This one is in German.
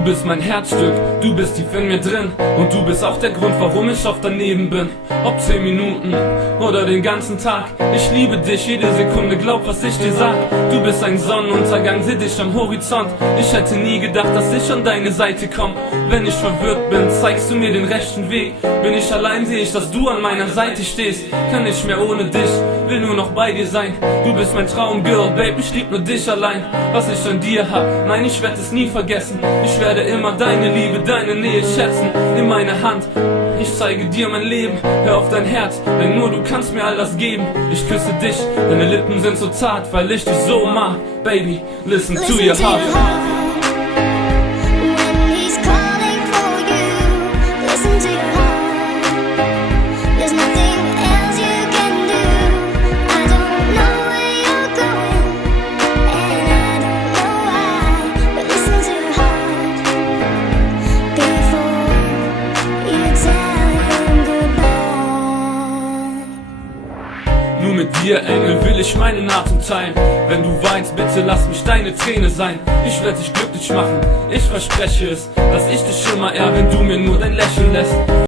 Du bist mein Herzstück, du bist tief in mir drin. Und du bist auch der Grund, warum ich oft daneben bin. Ob 10 Minuten oder den ganzen Tag. Ich liebe dich, jede Sekunde, glaub, was ich dir sag. Du bist ein Sonnenuntergang, seh dich am Horizont. Ich hätte nie gedacht, dass ich an deine Seite komm. Wenn ich verwirrt bin, zeigst du mir den rechten Weg. Bin ich allein, seh ich, dass du an meiner Seite stehst. Kann nicht mehr ohne dich, will nur noch bei dir sein. Du bist mein Traumgirl, Babe, ich lieb nur dich allein. Was ich an dir hab, nein, ich werd es nie vergessen. Ich werde immer deine Liebe, deine Nähe schätzen. Nimm meine Hand, ich zeige dir mein Leben. Hör auf dein Herz, denn nur du kannst mir all das geben. Ich küsse dich, deine Lippen sind so zart, weil ich dich so mag. Baby, listen to your heart. Nur mit dir, Engel, will ich meinen Atem teilen. Wenn du weinst, bitte lass mich deine Träne sein. Ich werde dich glücklich machen, ich verspreche es, dass ich dich immer ehr, wenn du mir nur dein Lächeln lässt.